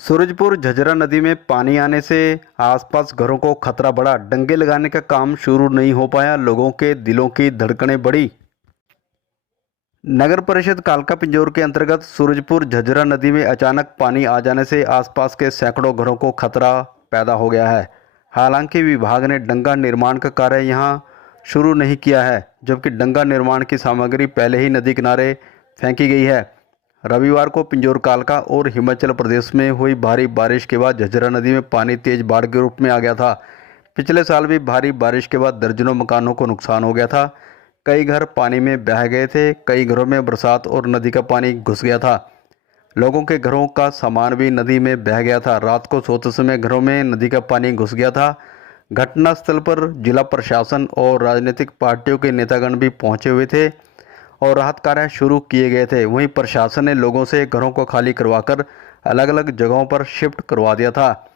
सूरजपुर झज्जरा नदी में पानी आने से आसपास घरों को खतरा बढ़ा। डंगे लगाने का काम शुरू नहीं हो पाया, लोगों के दिलों की धड़कनें बढ़ी। नगर परिषद कालका पिंजौर के अंतर्गत सूरजपुर झज्जरा नदी में अचानक पानी आ जाने से आसपास के सैकड़ों घरों को खतरा पैदा हो गया है। हालांकि विभाग ने डंगा निर्माण का कार्य यहां शुरू नहीं किया है, जबकि डंगा निर्माण की सामग्री पहले ही नदी किनारे फेंकी गई है। रविवार को पिंजौर कालका और हिमाचल प्रदेश में हुई भारी बारिश के बाद झज्जरा नदी में पानी तेज बाढ़ के रूप में आ गया था। पिछले साल भी भारी बारिश के बाद दर्जनों मकानों को नुकसान हो गया था। कई घर पानी में बह गए थे, कई घरों में बरसात और नदी का पानी घुस गया था। लोगों के घरों का सामान भी नदी में बह गया था। रात को सोते समय घरों में नदी का पानी घुस गया था। घटनास्थल पर जिला प्रशासन और राजनीतिक पार्टियों के नेतागण भी पहुंचे हुए थे और राहत कार्य शुरू किए गए थे। वहीं प्रशासन ने लोगों से घरों को खाली करवाकर अलग अलग जगहों पर शिफ्ट करवा दिया था।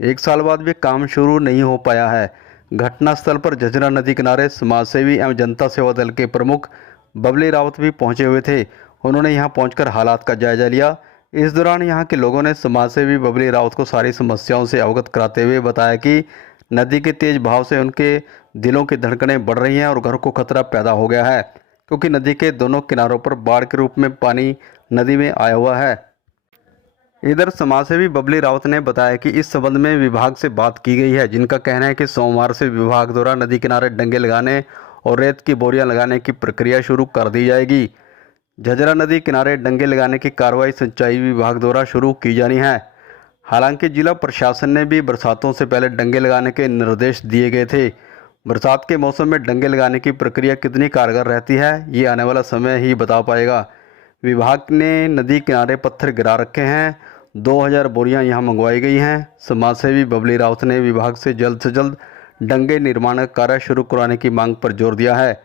एक साल बाद भी काम शुरू नहीं हो पाया है। घटनास्थल पर झज्जरा नदी किनारे समाजसेवी एवं जनता सेवा दल के प्रमुख बबली रावत भी पहुंचे हुए थे। उन्होंने यहां पहुंचकर हालात का जायजा लिया। इस दौरान यहां के लोगों ने समाजसेवी बबली रावत को सारी समस्याओं से अवगत कराते हुए बताया कि नदी के तेज बहाव से उनके दिलों की धड़कनें बढ़ रही हैं और घरों को खतरा पैदा हो गया है, क्योंकि नदी के दोनों किनारों पर बाढ़ के रूप में पानी नदी में आया हुआ है। इधर समाजसेवी बबली रावत ने बताया कि इस संबंध में विभाग से बात की गई है, जिनका कहना है कि सोमवार से विभाग द्वारा नदी किनारे डंगे लगाने और रेत की बोरियां लगाने की प्रक्रिया शुरू कर दी जाएगी। झज्जरा नदी किनारे डंगे लगाने की कार्रवाई सिंचाई विभाग द्वारा शुरू की जानी है। हालांकि जिला प्रशासन ने भी बरसातों से पहले डंगे लगाने के निर्देश दिए गए थे। बरसात के मौसम में डंगे लगाने की प्रक्रिया कितनी कारगर रहती है, ये आने वाला समय ही बता पाएगा। विभाग ने नदी किनारे पत्थर गिरा रखे हैं। 2000 बोरियां यहां मंगवाई गई हैं। समाजसेवी बबली रावत ने विभाग से जल्द डंगे निर्माण का कार्य शुरू कराने की मांग पर जोर दिया है।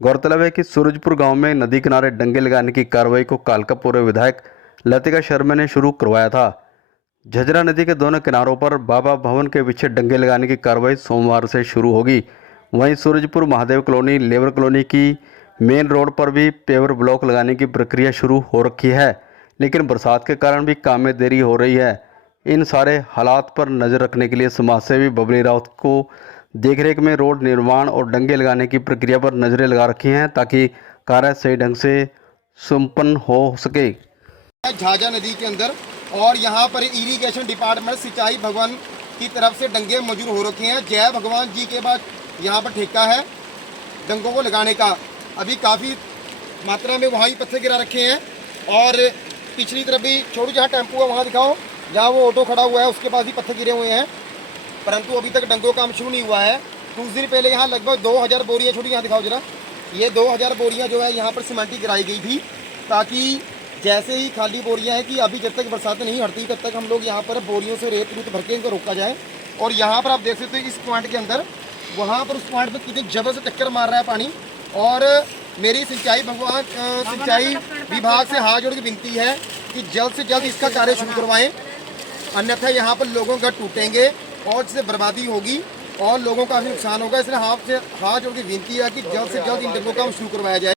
गौरतलब है कि सूरजपुर गांव में नदी किनारे डंगे लगाने की कार्रवाई को कालका पूर्व विधायक लतिका शर्मा ने शुरू करवाया था। झज्जरा नदी के दोनों किनारों पर बाबा भवन के पीछे डंगे लगाने की कार्रवाई सोमवार से शुरू होगी। वहीं Surajpur Mahadev colony, labour colony की मेन रोड पर भी पेवर ब्लॉक लगाने की प्रक्रिया शुरू हो रखी है, लेकिन बरसात के कारण भी काम में देरी हो रही है। इन सारे हालात पर नज़र रखने के लिए समाजसेवी बबली रावत को देखरेख में रोड निर्माण और डंगे लगाने की प्रक्रिया पर नजरें लगा रखी हैं, ताकि कार्य सही ढंग से संपन्न हो सके। झाझा नदी के अंदर और यहाँ पर इरिगेशन डिपार्टमेंट सिंचाई भवन की तरफ से डंगे मंजूर हो रखे हैं। जय भगवान जी के बाद यहाँ पर ठेका है डंगों को लगाने का। अभी काफ़ी मात्रा में वहाँ ही पत्थर गिरा रखे हैं और पिछली तरफ भी छोड़ू, जहाँ टेम्पो है वहाँ दिखाओ, जहाँ वो ऑटो खड़ा हुआ है उसके पास भी पत्थर गिरे हुए हैं, परंतु अभी तक डंगों का काम शुरू नहीं हुआ है। कुछ दिन पहले यहाँ लगभग 2000 बोरियाँ, छोटी यहाँ दिखाओ जरा, ये 2000 बोरियाँ जो है यहाँ पर सीमेंट गिराई गई थी, ताकि जैसे ही खाली बोरियां हैं कि अभी जब तक बरसात नहीं हटती तब तक हम लोग यहाँ पर बोरियों से रेत भर के इनको रोका जाए। और यहाँ पर आप देख सकते हो इस पॉइंट के अंदर, वहाँ पर उस पॉइंट पर कितनी जबरदस्त टक्कर मार रहा है पानी। और मेरी सिंचाई विभाग से हाथ जोड़ के विनती है कि जल्द से जल्द इसका कार्य शुरू करवाएं, अन्यथा यहाँ पर लोगों का टूटेंगे और इससे बर्बादी होगी और लोगों का नुकसान होगा। इसलिए हाथ जोड़ के विनती है कि जल्द से जल्द इन डंगों का शुरू करवाया जाए।